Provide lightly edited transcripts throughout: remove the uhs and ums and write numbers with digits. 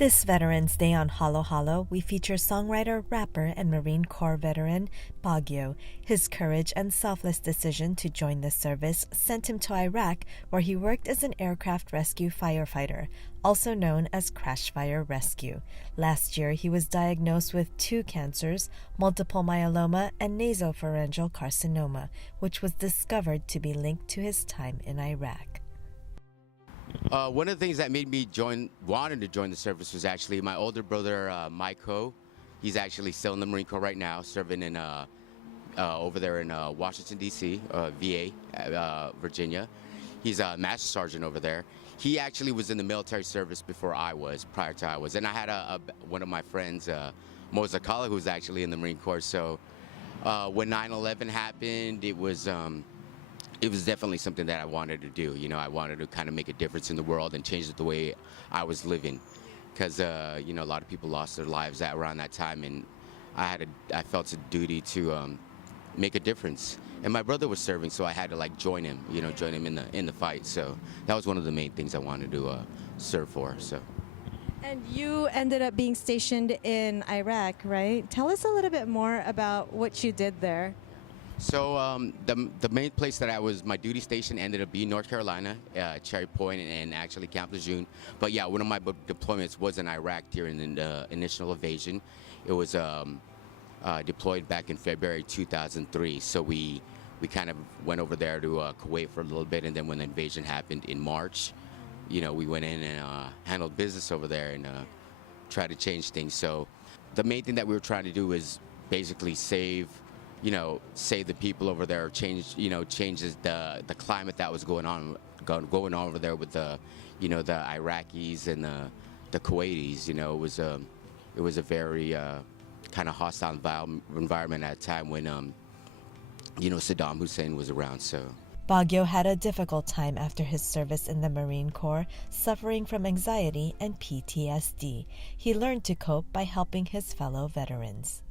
This Veterans Day on Halo Halo, we feature songwriter, rapper, and Marine Corps veteran Bagyo. His courage and selfless decision to join the service sent him to Iraq, where he worked as an aircraft rescue firefighter, also known as crash fire rescue. Last year, he was diagnosed with 2 cancers, multiple myeloma and nasopharyngeal carcinoma, which was discovered to be linked to his time in Iraq. One of the things that made me wanted to join the service was actually my older brother, Michael. He's actually still in the Marine Corps right now, serving in over there in Washington, D.C., VA, Virginia. He's a master sergeant over there. He actually was in the military service before I was, prior to I was. And I had one of my friends, Moza Kala, who was actually in the Marine Corps. So when 9/11 happened, it was definitely something that I wanted to do. You know, I wanted to kind of make a difference in the world and change the way I was living, because you know, a lot of people lost their lives around that time, and I felt a duty to make a difference. And my brother was serving, so I had to like join him, you know, join him in the fight. So that was one of the main things I wanted to serve for. So. And you ended up being stationed in Iraq, right? Tell us a little bit more about what you did there. So the main place that my duty station ended up being North Carolina, Cherry Point, and actually Camp Lejeune. But yeah, one of my deployments was in Iraq during the initial invasion. It was deployed back in February 2003. So we kind of went over there to Kuwait for a little bit, and then when the invasion happened in March, you know, we went in and handled business over there and tried to change things. So the main thing that we were trying to do is basically save the people over there, changes the climate that was going on over there with the Iraqis and the Kuwaitis. You know, it was a very kind of hostile environment at a time when Saddam Hussein was around. So. Bagyo had a difficult time after his service in the Marine Corps, suffering from anxiety and PTSD. He learned to cope by helping his fellow veterans.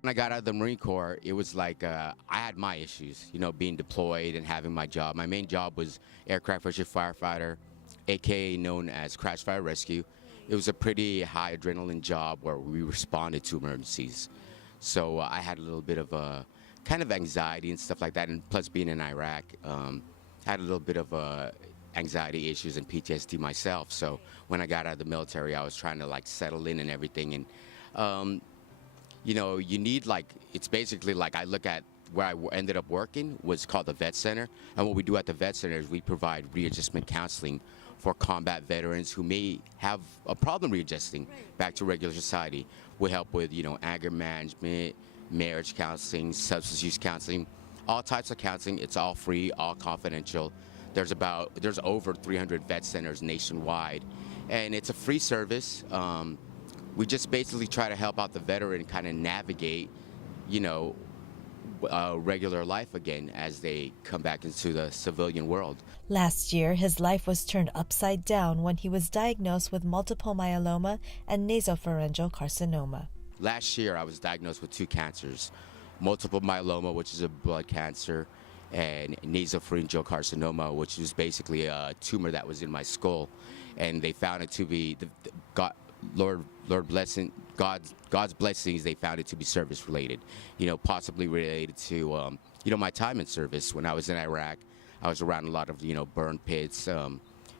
When I got out of the Marine Corps, it was like I had my issues, you know, being deployed and having my job. My main job was aircraft rescue firefighter, aka known as crash fire rescue. It was a pretty high adrenaline job where we responded to emergencies. So I had a little bit of kind of anxiety and stuff like that, and plus being in Iraq, I had a little bit of anxiety issues and PTSD myself. So when I got out of the military, I was trying to like settle in and everything, and you know, you need it's basically like I look at where I ended up working was called the Vet Center. And what we do at the Vet Center is we provide readjustment counseling for combat veterans who may have a problem readjusting back to regular society. We help with, anger management, marriage counseling, substance use counseling, all types of counseling. It's all free, all confidential. There's over 300 vet centers nationwide, and it's a free service. We just basically try to help out the veteran kind of navigate, regular life again as they come back into the civilian world. Last year, his life was turned upside down when he was diagnosed with multiple myeloma and nasopharyngeal carcinoma. Last year, I was diagnosed with 2 cancers, multiple myeloma, which is a blood cancer, and nasopharyngeal carcinoma, which is basically a tumor that was in my skull. And they found it to be, Lord blessing, God's blessings, they found it to be service related, possibly related to, my time in service. When I was in Iraq, I was around a lot of, burn pits.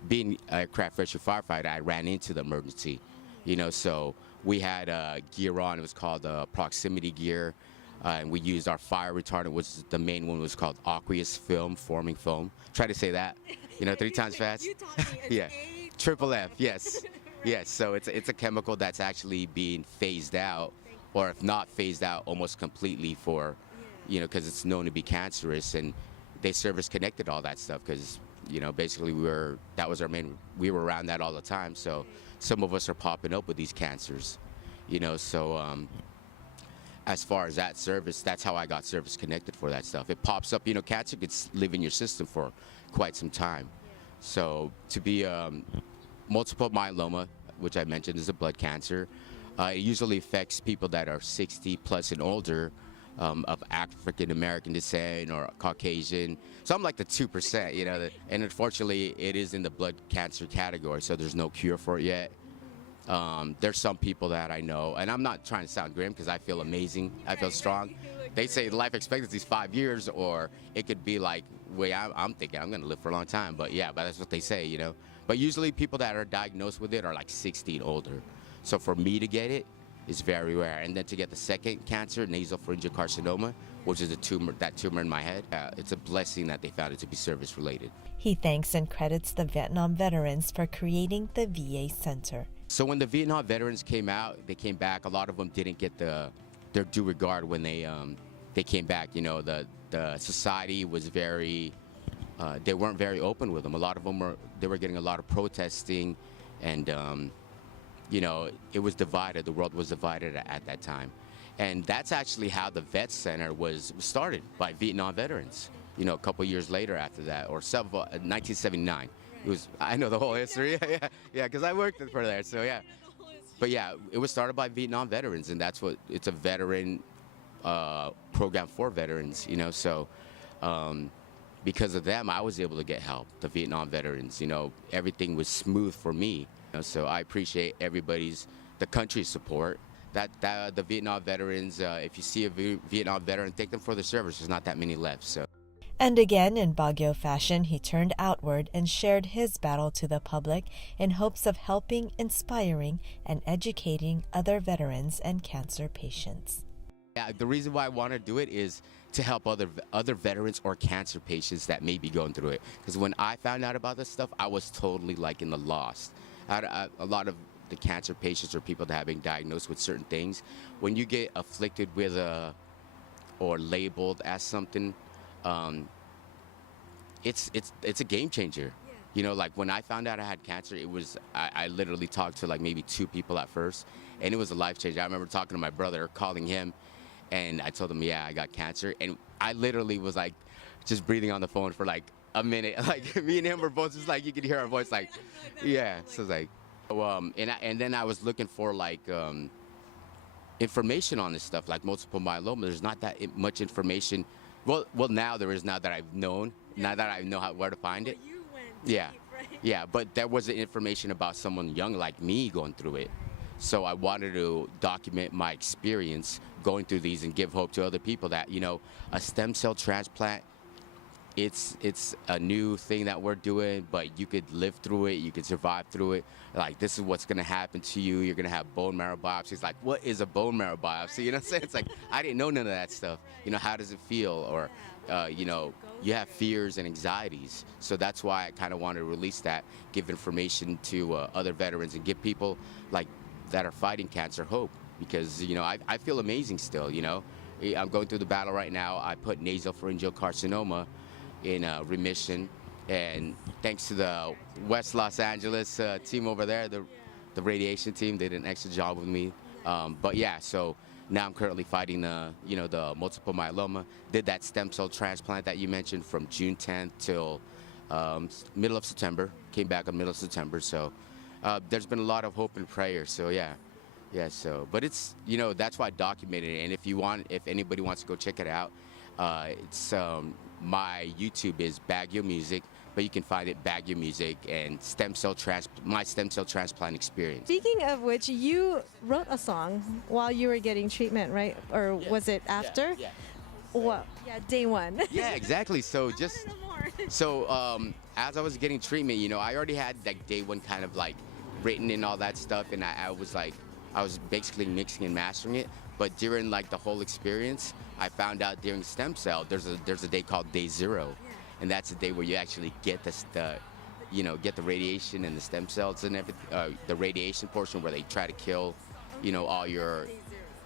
Being a aircraft rescue firefighter, I ran into the emergency, so we had gear on. It was called proximity gear, and we used our fire retardant, which the main one was called aqueous film, forming foam. Try to say that, 3 times fast. You taught me. Yeah, triple F, yes. Yes, so it's a chemical that's actually being phased out, or if not phased out, almost completely for, because it's known to be cancerous, and they service connected all that stuff because, basically we were around that all the time. So some of us are popping up with these cancers, so as far as that service, that's how I got service connected for that stuff. It pops up, cancer could live in your system for quite some time. So to be multiple myeloma, which I mentioned is a blood cancer. It usually affects people that are 60 plus and older, of African American descent or Caucasian. So I'm like the 2%, and unfortunately it is in the blood cancer category, so there's no cure for it yet. There's some people that I know, and I'm not trying to sound grim because I feel amazing. I feel strong. They say life expectancy is 5 years, or it could be like way I'm thinking I'm gonna live for a long time. But yeah, but that's what they say, you know. But usually people that are diagnosed with it are like 60 and older. So for me to get it is very rare. And then to get the second cancer, nasopharyngeal carcinoma, which is that tumor in my head, it's a blessing that they found it to be service related. He thanks and credits the Vietnam veterans for creating the VA Center. So when the Vietnam veterans came out, they came back. A lot of them didn't get their due regard when they came back. You know, the society was very, they weren't very open with them. A lot of them were getting a lot of protesting, and you know, it was divided. The world was divided at that time, and that's actually how the Vet Center was started, by Vietnam veterans. You know, a couple years later after that, or 1979. It was, I know the whole history. Yeah, because I worked for there, so yeah. But yeah, it was started by Vietnam veterans, and it's a veteran program for veterans, you know. So because of them, I was able to get help, the Vietnam veterans. You know, everything was smooth for me. You know, so I appreciate the country's support. That the Vietnam veterans, if you see a Vietnam veteran, thank them for the service. There's not that many left, so. And again, in Bagyo fashion, he turned outward and shared his battle to the public in hopes of helping, inspiring, and educating other veterans and cancer patients. Yeah, the reason why I want to do it is to help other veterans or cancer patients that may be going through it. Because when I found out about this stuff, I was totally like in the lost. A lot of the cancer patients or people that have been diagnosed with certain things, when you get afflicted with or labeled as something, it's a game changer. Yeah. You know, like when I found out I had cancer, I literally talked to like maybe 2 people at first, and it was a life changer. I remember talking to my brother, calling him, and I told him, yeah, I got cancer, and I literally was like just breathing on the phone for like a minute. Like me and him were both just like, you could hear our voice like, yeah. So it's like, and then I was looking for like information on this stuff, like multiple myeloma. There's not that much information. Well, now there is, now that I've known, now that I know where to find it. You went yeah, deep, right? yeah, but there wasn't information about someone young like me going through it. So I wanted to document my experience going through these and give hope to other people that, you know, a stem cell transplant, it's a new thing that we're doing, but you could live through it, you could survive through it. Like, this is what's gonna happen to you. You're gonna have bone marrow biopsies. Like, what is a bone marrow biopsy? You know what I'm saying? It's like, I didn't know none of that stuff. You know, how does it feel? Or, you know, you have fears and anxieties. So that's why I kind of wanted to release that, give information to other veterans and give people like that are fighting cancer hope. Because, you know, I feel amazing still, you know. I'm going through the battle right now. I put nasopharyngeal carcinoma in remission, and thanks to the West Los Angeles team over there, the radiation team, they did an excellent job with me. But yeah, so now I'm currently fighting the multiple myeloma. Did that stem cell transplant that you mentioned from June 10th till middle of September. Came back in middle of September. So there's been a lot of hope and prayer. So yeah. So, but it's, you know, that's why I documented it. And if anybody wants to go check it out, it's my YouTube is BagyoMusic, but you can find it BagyoMusic and my stem cell transplant experience. Speaking of which, you wrote a song while you were getting treatment, right? Or was it after? Yeah. Well, yeah, day one. Yeah, exactly. So as I was getting treatment, you know, I already had like day one kind of like written and all that stuff, and I was basically mixing and mastering it. But during like the whole experience, I found out during stem cell, there's a day called day 0, and that's the day where you actually get get the radiation and the stem cells and everything, the radiation portion where they try to kill, you know, all your,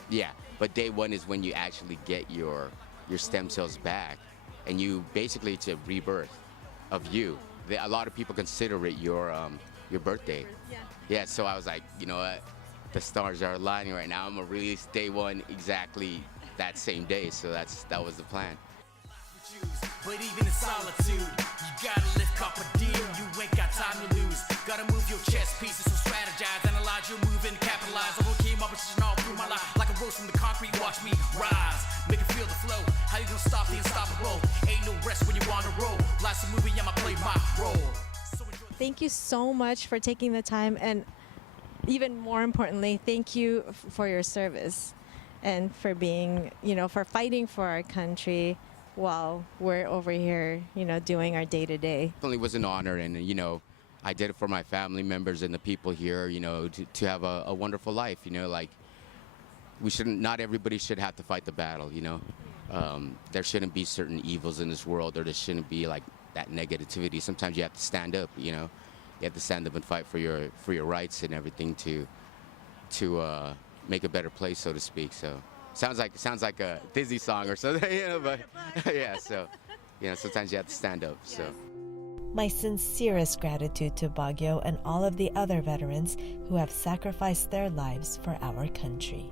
yeah. But day 1 is when you actually get your stem cells back, and you basically, it's a rebirth of you. A lot of people consider it your birthday. Yeah. So I was like, you know what? The stars are aligning right now. I'm gonna release day 1 exactly that same day. So that was the plan. But even in solitude, you gotta lift carpe diem. You ain't got time to lose. Gotta move your chess pieces, so strategize, analyze your move and capitalize. Overcame my position all through my life, like a rose from the concrete. Watch me rise, make it feel the flow. How you gonna stop the unstoppable? Ain't no rest when you wanna roll. Life's a movie, I'ma play my role. Thank you so much for taking the time, and even more importantly, thank you for your service and for being, for fighting for our country while we're over here, doing our day to day. Definitely was an honor, and I did it for my family members and the people here, to have a wonderful life. Like not everybody should have to fight the battle. There shouldn't be certain evils in this world, or there shouldn't be like that negativity. Sometimes you have to stand up. You have to stand up and fight for your rights and everything to make a better place, so to speak. So sounds like a Disney song or something, but yeah. So sometimes you have to stand up. So. My sincerest gratitude to Bagyo and all of the other veterans who have sacrificed their lives for our country.